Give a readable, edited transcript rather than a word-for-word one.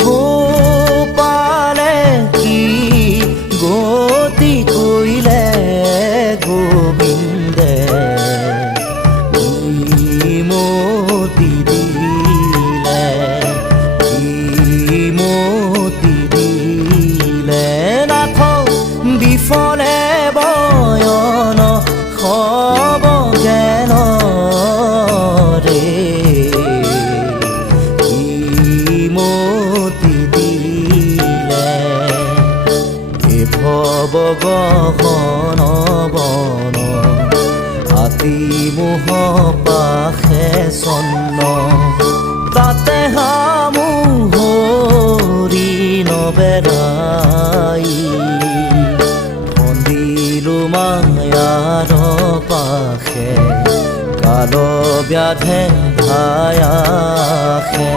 গোপালে কি গতি কইলে গোবিন্দে মতি দিলে মতি দিলে নাথ বিফলে বয়ন খব জ্ঞান রে মতি দিলে ভব গহন বন আতি মোহ পাশে চন্ন তাতে হামুহৰি নবেৰাই বন্দিলো মায়াৰ পাশে কাল ব্যাধে ধায়াখে